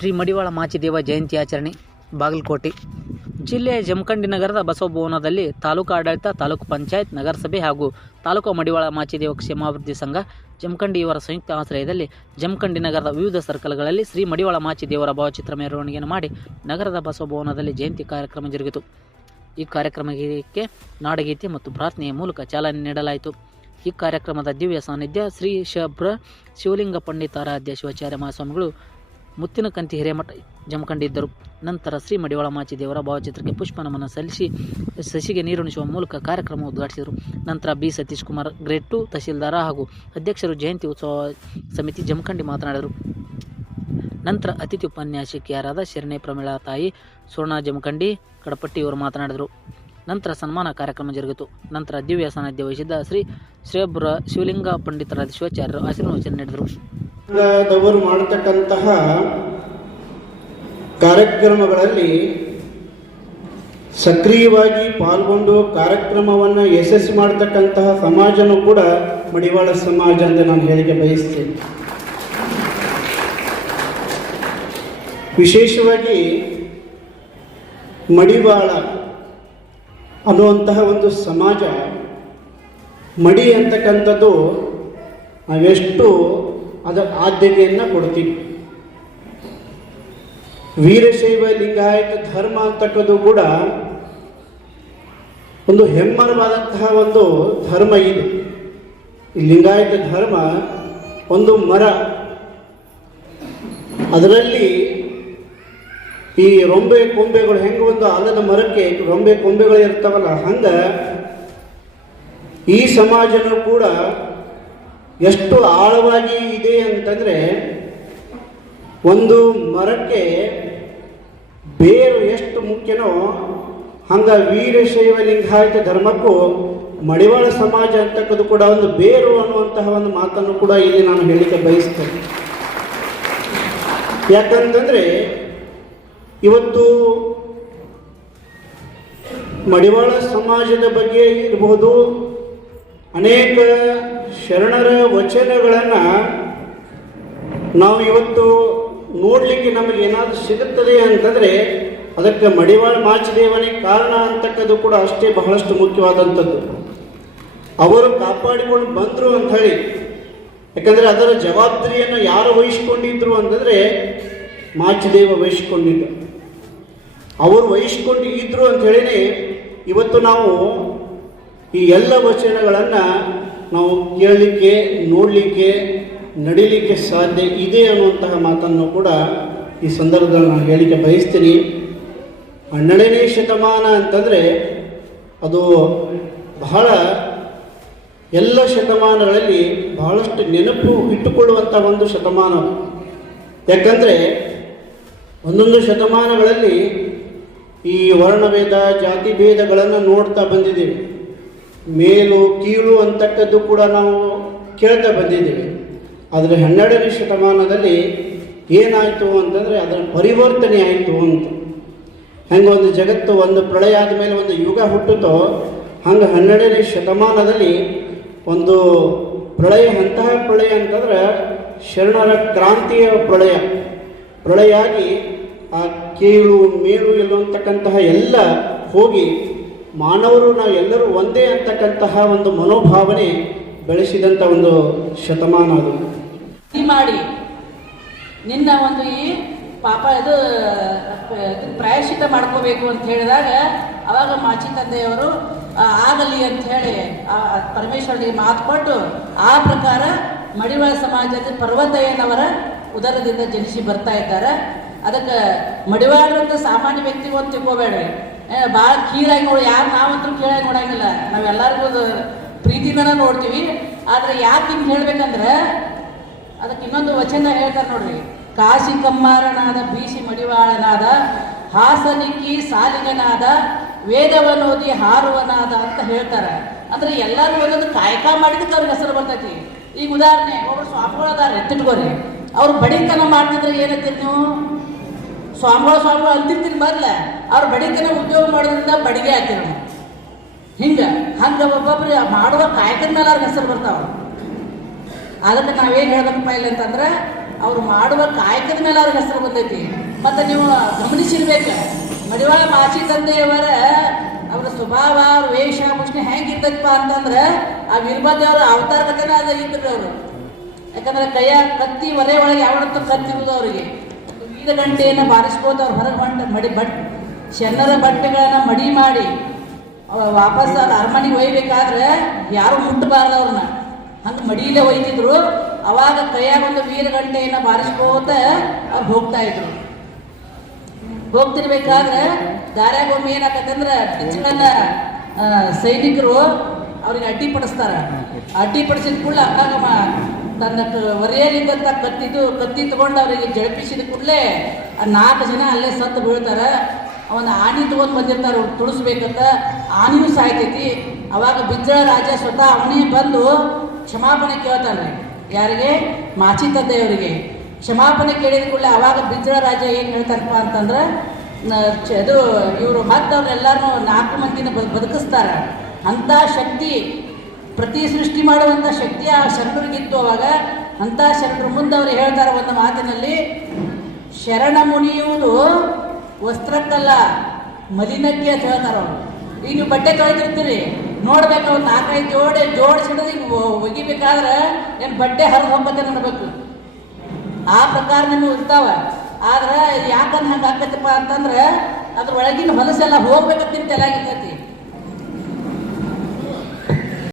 ಶ್ರೀ ಮಡಿವಾಳ ಮಾಚಿದೇವ ಜಯಂತಿ ಆಚರಣೆ, ಬಾಗಲಕೋಟೆ. ಜಿಲ್ಲೆಯ ಜಮಖಂಡಿ ನಗರದ ಬಸವಭವನದಲ್ಲಿ ತಾಲೂಕು ಆಡಳಿತ, ತಾಲೂಕು ಪಂಚಾಯತ್, ನಗರಸಭೆ ಹಾಗೂ ತಾಲೂಕು ಮಡಿವಾಳ ಮಾಚಿದೇವ ಕ್ಷೇಮಾಭಿವೃದ್ಧಿ ಸಂಘ, ಜಮಖಂಡಿ ಇವರ ಸಂಯುಕ್ತ ಆಶ್ರಯದಲ್ಲಿ ಜಮಖಂಡಿ ನಗರದ ವಿವಿಧ ಸರ್ಕಲ್ಗಳಲ್ಲಿ ಶ್ರೀ ಮಡಿವಾಳ ಮಾಚಿದೇವರ ಭಾವಚಿತ್ರ ಮೆರವಣಿಗೆಯನ್ನು ಮಾಡಿ ನಗರದ ಬಸವಭವನದಲ್ಲಿ ಜಯಂತಿ ಕಾರ್ಯಕ್ರಮ ಜರುಗಿತು. ಈ ಕಾರ್ಯಕ್ರಮಕ್ಕೆ ನಾಡಗೀತೆ ಮತ್ತು ಪ್ರಾರ್ಥನೆಯ ಮೂಲಕ ಚಾಲನೆ ನೀಡಲಾಯಿತು. ಈ ಕಾರ್ಯಕ್ರಮದ ದಿವ್ಯ ಸಾನ್ನಿಧ್ಯ ಶ್ರೀ ಶಬ್ರ ಶಿವಲಿಂಗ ಪಂಡಿತಾರಾಧ್ಯ ಶಿವಾಚಾರ್ಯ ಮಹಾಸ್ವಾಮಿಗಳು ಮುತ್ತಿನಕಂತಿ ಹಿರೇಮಠ ಜಮಖಂಡಿದ್ದರು ನಂತರ ಶ್ರೀ ಮಡಿವಾಳ ಮಾಚಿದೇವರ ಭಾವಚಿತ್ರಕ್ಕೆ ಪುಷ್ಪ ನಮನ ಸಲ್ಲಿಸಿ ಸಸಿಗೆ ನೀರುಣಿಸುವ ಮೂಲಕ ಕಾರ್ಯಕ್ರಮ ಉದ್ಘಾಟಿಸಿದರು. ನಂತರ B Satish Kumar, grade two tahsildar ಹಾಗೂ ಅಧ್ಯಕ್ಷರು ಜಯಂತಿ ಉತ್ಸವ ಸಮಿತಿ ಜಮಖಂಡಿ ಮಾತನಾಡಿದರು. ನಂತರ ಅತಿಥಿ ಉಪನ್ಯಾಸಕಿಯರಾದ ಶರಣೆ ಪ್ರಮೀಳಾ ತಾಯಿ, ಸುವರ್ಣ ಜಮಖಂಡಿ, ಕಡಪಟ್ಟಿ ಅವರು ಮಾತನಾಡಿದರು. ನಂತರ ಸನ್ಮಾನ ಕಾರ್ಯಕ್ರಮ ಜರುಗಿತು. ನಂತರ ದಿವ್ಯ ಸಾನ್ನಿಧ್ಯ ವಹಿಸಿದ್ದ ಶ್ರೀ ಶ್ರೇಬ್ರ ಶಿವಲಿಂಗ ಪಂಡಿತರಾದ ಶಿವಾಚಾರ್ಯರು ಆಶೀರ್ವಚನ ನೀಡಿದರು. ಸಂಘದವರು ಮಾಡತಕ್ಕಂತಹ ಕಾರ್ಯಕ್ರಮಗಳಲ್ಲಿ ಸಕ್ರಿಯವಾಗಿ ಪಾಲ್ಗೊಂಡು ಕಾರ್ಯಕ್ರಮವನ್ನು ಯಶಸ್ವಿ ಮಾಡತಕ್ಕಂತಹ ಸಮಾಜನೂ ಕೂಡ ಮಡಿವಾಳ ಸಮಾಜ ಅಂತ ನಾನು ಹೇಳಿಕೆ ಬಯಸ್ತೇನೆ. ವಿಶೇಷವಾಗಿ ಮಡಿವಾಳ ಅನ್ನುವಂತಹ ಒಂದು ಸಮಾಜ ಮಡಿ ಅಂತಕ್ಕಂಥದ್ದು ನಾವೆಷ್ಟು ಅದರ ಆದ್ಯತೆಯನ್ನು ಕೊಡ್ತೀವಿ ವೀರಶೈವ ಲಿಂಗಾಯತ ಧರ್ಮ ಅಂತಕ್ಕದ್ದು ಕೂಡ ಒಂದು ಹೆಮ್ಮರವಾದಂತಹ ಒಂದು ಧರ್ಮ ಇದು. ಈ ಲಿಂಗಾಯತ ಧರ್ಮ ಒಂದು ಮರ. ಅದರಲ್ಲಿ ಈ ರೊಂಬೆ ಕೊಂಬೆಗಳು ಹೆಂಗೆ ಒಂದು ಆಲದ ಮರಕ್ಕೆ ರೊಂಬೆ ಕೊಂಬೆಗಳು ಇರ್ತಾವಲ್ಲ, ಹಂಗೆ ಈ ಸಮಾಜನೂ ಕೂಡ ಎಷ್ಟು ಆಳವಾಗಿ ಇದೆ ಅಂತಂದರೆ ಒಂದು ಮರಕ್ಕೆ ಬೇರು ಎಷ್ಟು ಮುಖ್ಯನೋ ಹಂಗ ವೀರಶೈವ ಲಿಂಗಾಯತ ಧರ್ಮಕ್ಕೂ ಮಡಿವಾಳ ಸಮಾಜ ಅಂತಕ್ಕದ್ದು ಕೂಡ ಒಂದು ಬೇರು ಅನ್ನುವಂತಹ ಒಂದು ಮಾತನ್ನು ಕೂಡ ಇಲ್ಲಿ ನಾನು ಹೇಳಿಕೆ ಬಯಸ್ತೇನೆ. ಯಾಕಂತಂದರೆ ಇವತ್ತು ಮಡಿವಾಳ ಸಮಾಜದ ಬಗ್ಗೆ ಇರಬಹುದು ಅನೇಕ ಶರಣರ ವಚನಗಳನ್ನು ನಾವು ಇವತ್ತು ನೋಡಲಿಕ್ಕೆ ನಮಗೆ ಏನಾದರೂ ಸಿಗುತ್ತದೆ ಅಂತಂದರೆ, ಅದಕ್ಕೆ ಮಡಿವಾಳ ಮಾಚದೇವನೇ ಕಾರಣ ಅಂತಕ್ಕದ್ದು ಕೂಡ ಅಷ್ಟೇ ಬಹಳಷ್ಟು ಮುಖ್ಯವಾದಂಥದ್ದು. ಅವರು ಕಾಪಾಡಿಕೊಂಡು ಬಂದರು ಅಂತ ಹೇಳಿ, ಯಾಕಂದರೆ ಅದರ ಜವಾಬ್ದಾರಿಯನ್ನು ಯಾರು ವಹಿಸ್ಕೊಂಡಿದ್ರು ಅಂತಂದರೆ ಮಾಚದೇವ ವಹಿಸ್ಕೊಂಡಿದ್ದರು ಅವರು ವಹಿಸ್ಕೊಂಡು ಇದ್ರು ಅಂತ ಹೇಳಿನೇ, ಇವತ್ತು ನಾವು ಈ ಎಲ್ಲ ವಚನಗಳನ್ನು ನಾವು ಕೇಳಲಿಕ್ಕೆ, ನೋಡಲಿಕ್ಕೆ, ನಡಿಲಿಕ್ಕೆ ಸಾಧ್ಯ ಇದೆ ಅನ್ನುವಂತಹ ಮಾತನ್ನು ಕೂಡ ಈ ಸಂದರ್ಭದಲ್ಲಿ ನಾನು ಹೇಳಿಕೆ ಬಯಸ್ತೀನಿ ಹನ್ನೆರಡನೇ ಶತಮಾನ ಅಂತಂದರೆ ಅದು ಬಹಳ ಎಲ್ಲ ಶತಮಾನಗಳಲ್ಲಿ ಬಹಳಷ್ಟು ನೆನಪು ಇಟ್ಟುಕೊಳ್ಳುವಂಥ ಒಂದು ಶತಮಾನ. ಯಾಕಂದರೆ ಒಂದೊಂದು ಶತಮಾನಗಳಲ್ಲಿ ಈ ವರ್ಣಭೇದ ಜಾತಿ ಭೇದಗಳನ್ನು ನೋಡ್ತಾ ಬಂದಿದ್ದೀವಿ ಮೇಲು ಕೀಳು ಅಂತಕ್ಕದ್ದು ಕೂಡ ನಾವು ಕೇಳ್ತಾ ಬಂದಿದ್ದೀವಿ. ಆದರೆ ಹನ್ನೆರಡನೇ ಶತಮಾನದಲ್ಲಿ ಏನಾಯಿತು ಅಂತಂದರೆ ಅದರ ಪರಿವರ್ತನೆ ಆಯಿತು ಅಂತ. ಹೆಂಗೆ ಒಂದು ಜಗತ್ತು ಒಂದು ಪ್ರಳಯ ಆದಮೇಲೆ ಒಂದು ಯುಗ ಹುಟ್ಟುತ್ತೋ, ಹಂಗೆ ಹನ್ನೆರಡನೇ ಶತಮಾನದಲ್ಲಿ ಒಂದು ಪ್ರಳಯ, ಅಂತಹ ಪ್ರಳಯ ಅಂತಂದ್ರೆ ಶರಣರ ಕ್ರಾಂತಿಯ ಪ್ರಳಯ. ಪ್ರಳಯ ಆಗಿ ಆ ಕೀಳು, ಮೇಲು ಇಲ್ಲುವಂತಕ್ಕಂತಹ ಎಲ್ಲ ಹೋಗಿ ಮಾನವರು ನಾವು ಎಲ್ಲರೂ ಒಂದೇ ಅಂತಕ್ಕಂತಹ ಒಂದು ಮನೋಭಾವನೆ ಬೆಳೆಸಿದಂಥ ಒಂದು ಶತಮಾನ ಅದು. ಮಾಡಿ, ನಿನ್ನ ಒಂದು ಈ ಪಾಪ ಇದು ಪ್ರಾಯಶ್ಚಿತ ಮಾಡ್ಕೋಬೇಕು ಅಂತ ಹೇಳಿದಾಗ, ಅವಾಗ ಮಾಚಿ ತಂದೆಯವರು ಆಗಲಿ ಅಂತ ಹೇಳಿ, ಆ, ಪರಮೇಶ್ವರನಿಗೆ ಮಾತು ಕೊಟ್ಟು, ಆ ಪ್ರಕಾರ ಮಡಿವಾಳ ಸಮಾಜದ ಪರ್ವತಯ್ಯನವರ ಉದರದಿಂದ ಜನಿಸಿ ಬರ್ತಾ ಇದ್ದಾರೆ. ಅದಕ್ಕೆ ಮಡಿವಾಳರಂತ ಸಾಮಾನ್ಯ ವ್ಯಕ್ತಿಗೂ ಅಂತ ತಿಳ್ಕೊಬೇಡ್ರಿ. ಭಾಳ ಕೀರಾಗಿ ನೋಡಿ. ಯಾರು ನಾವಂತೂ ಕೀಳಾಗಿ ನೋಡಂಗಿಲ್ಲ. ನಾವೆಲ್ಲರಿಗೂ ಪ್ರೀತಿನ ನೋಡ್ತೀವಿ. ಆದ್ರೆ ಯಾಕೆ ಹಿಂಗೆ ಹೇಳ್ಬೇಕಂದ್ರೆ, ಅದಕ್ಕೆ ಇನ್ನೊಂದು ವಚನ ಹೇಳ್ತಾರೆ ನೋಡ್ರಿ. ಕಾಶಿ ಕಮ್ಮಾರನಾದ ಬೀಸಿ ಮಡಿವಾಳನಾದ, ಹಾಸನಿಕ್ಕಿ ಸಾಲಿಗನಾದ, ವೇದವನೋದಿ ಹಾರುವನಾದ ಅಂತ ಹೇಳ್ತಾರೆ. ಅಂದ್ರೆ ಎಲ್ಲರೂ ಒಂದೊಂದು ಕಾಯಕ ಮಾಡಿದಕ್ಕೆ ಅವ್ರಿಗೆ ಹೆಸರು ಬರ್ತೈತಿ. ಈಗ ಉದಾಹರಣೆ, ಒಬ್ರು ಅದಾರೆ, ಎತ್ತಿಟ್ಕೋರಿ. ಅವ್ರು ಬಡಿತನ ಮಾಡ್ತಿದ್ರೆ ಏನಂತೀರಿ ನೀವು ಸ್ವಾಮಿಗಳ, ಸ್ವಾಮಿಗಳು ಅಂತಿರ್ತೀನಿ ಮೊದ್ಲ ಅವ್ರು ಬಡಿತನ ಉದ್ಯೋಗ ಮಾಡೋದ್ರಿಂದ ಬಡಿಗೆ ಹಾಕಿರ ಹಿಂಗೆ, ಹಂಗೆ ಒಬ್ಬೊಬ್ಬರು ಮಾಡುವ ಕಾಯಕದ ಮೇಲೆ ಅವ್ರಿಗೆ ಹೆಸರು ಬರ್ತಾವ. ಅದಕ್ಕೆ ನಾವೇನು ಹೇಳ್ಬೇಕಪ್ಪ ಇಲ್ಲ ಅಂತಂದ್ರೆ, ಅವ್ರು ಮಾಡುವ ಕಾಯಕದ ಮೇಲೆ ಅವ್ರಿಗೆ ಹೆಸರು ಬಂದೈತಿ. ಮತ್ತು ನೀವು ಗಮನಿಸಿರ್ಬೇಕು. ಮಡಿವಾಳ ಮಾಚಿ ತಂದೆಯವರ ಅವರ ಸ್ವಭಾವ, ಅವ್ರ ವೇಷ ಭೂಷಣ ಹೆಂಗಿರ್ತೈತಪ್ಪ ಅಂತಂದ್ರೆ, ಆ ವೀರಭದ್ರವ್ರ ಅವತಾರ ಕಥೆನ ಅದ ಇದ್ರು ಅವರು ಯಾಕಂದ್ರೆ ಕೈಯ, ಕತ್ತಿ ಒಲೆ ಒಳಗೆ ಯಾವತ್ತೂ ಕತ್ತಿರುವುದು ಅವರಿಗೆ. ವೀರಗಂಟೆಯನ್ನು ಬಾರಿಸ್ಕೋತ ಅವ್ರು ಹೊರಗೆ ಬಂಡ ಮಡಿ ಬಟ್ ಶನ್ನರ ಬಟ್ಟೆಗಳನ್ನು ಮಡಿ ಮಾಡಿ ವಾಪಸ್ ಅದು ಅರಮನೆಗೆ ಒಯ್ಬೇಕಾದ್ರೆ ಯಾರು ಮುಟ್ಟಬಾರ್ದು ಅವ್ರನ್ನ. ಹಂಗೆ ಮಡಿಯಲ್ಲೇ ಒಯ್ತಿದ್ರು. ಅವಾಗ ಕೈಯಾಗ ಒಂದು ವೀರಗಂಟೆಯನ್ನು ಬಾರಿಸ್ಕೋತ ಅವ್ರು ಹೋಗ್ತಾ ಇದ್ರು. ಹೋಗ್ತಿರ್ಬೇಕಾದ್ರೆ ದಾರ್ಯಾಗ ಒಮ್ಮೆ ಏನಾಗತ್ತಂದ್ರೆ ಪಿಚ್ಚಗಳನ್ನ ಸೈನಿಕರು ಅವ್ರಿಗೆ ಅಡ್ಡಿಪಡಿಸ್ತಾರೆ ಅಡ್ಡಿಪಡಿಸಿದ ಕೂಡ ಅಕ್ಕಾಗ ತನ್ನ ಒರೆಯಲ್ಲಿ ಬಂತ ಕತ್ತಿದ್ದು ಕತ್ತಿ ತಗೊಂಡು ಅವರಿಗೆ ಜಳಪಿಸಿದ ಕೂಡಲೇ ಆ ನಾಲ್ಕು ಜನ ಅಲ್ಲೇ ಸತ್ತು ಬೀಳ್ತಾರೆ. ಅವನ ಆನೆ ತಗೊಂಡು ಬಂದಿರ್ತಾರೆ ತುಳಿಸ್ಬೇಕಂತ ಆನೆಯೂ ಸಾಯ್ತೈತಿ. ಅವಾಗ ಬಿಜ್ಜಳ ರಾಜ ಸ್ವತಃ ಅವನೇ ಬಂದು ಕ್ಷಮಾಪಣೆ ಕೇಳ್ತಾನೆ. ಯಾರಿಗೆ? ಮಾಚಿ ತಂದೆಯವರಿಗೆ. ಕ್ಷಮಾಪಣೆ ಕೇಳಿದ ಕೂಡಲೇ ಅವಾಗ ಬಿಜ್ಜಳ ರಾಜ ಏನು ಹೇಳ್ತಾರಪ್ಪ ಅಂತಂದ್ರೆ ಅದು ಇವರು ಮತ್ತೆ ಅವ್ರೆಲ್ಲರೂ ನಾಲ್ಕು ಮಂದಿನ ಬದುಕಿಸ್ತಾರ. ಅಂಥ ಶಕ್ತಿ ಪ್ರತಿ ಸೃಷ್ಟಿ ಮಾಡುವಂಥ ಶಕ್ತಿ ಆ ಶರಣರಿಗಿತ್ತು ಅವಾಗ. ಅಂಥ ಶರಣರು ಮುಂದೆ ಅವರು ಹೇಳ್ತಾರೆ ಒಂದು ಮಾತಿನಲ್ಲಿ ಶರಣ ಮುನಿಯುವುದು ವಸ್ತ್ರಕ್ಕಲ್ಲ, ಮಲಿನಕ್ಕೆ ಅಂತ ಹೇಳ್ತಾರೆ ಅವರು. ಈಗ ನೀವು ಬಟ್ಟೆ ತೊಳೆದಿರ್ತೀರಿ, ನೋಡ್ಬೇಕು ಅವ್ರು ನಾಲ್ಕೈದು ಜೋಡಿ ಜೋಡಿಸಿಡೋದು ಈಗ ಒಗಿಬೇಕಾದ್ರೆ ಏನು ಬಟ್ಟೆ ಹರಿದು ಹೋಗ್ಬತ್ತೆ ನೋಡ್ಬೇಕು ಆ ಪ್ರಕಾರ ನಿಮಗೆ ಇರ್ತಾವ. ಆದ್ರೆ ಯಾಕಂದ್ರೆ ಹಂಗೆ ಅಂತಂದ್ರೆ ಅದ್ರ ಒಳಗಿನ ಹೊಲಸೆಲ್ಲ ಹೋಗ್ಬೇಕಂತ ತಲೆಯಾಗಿರ್ತೈತಿ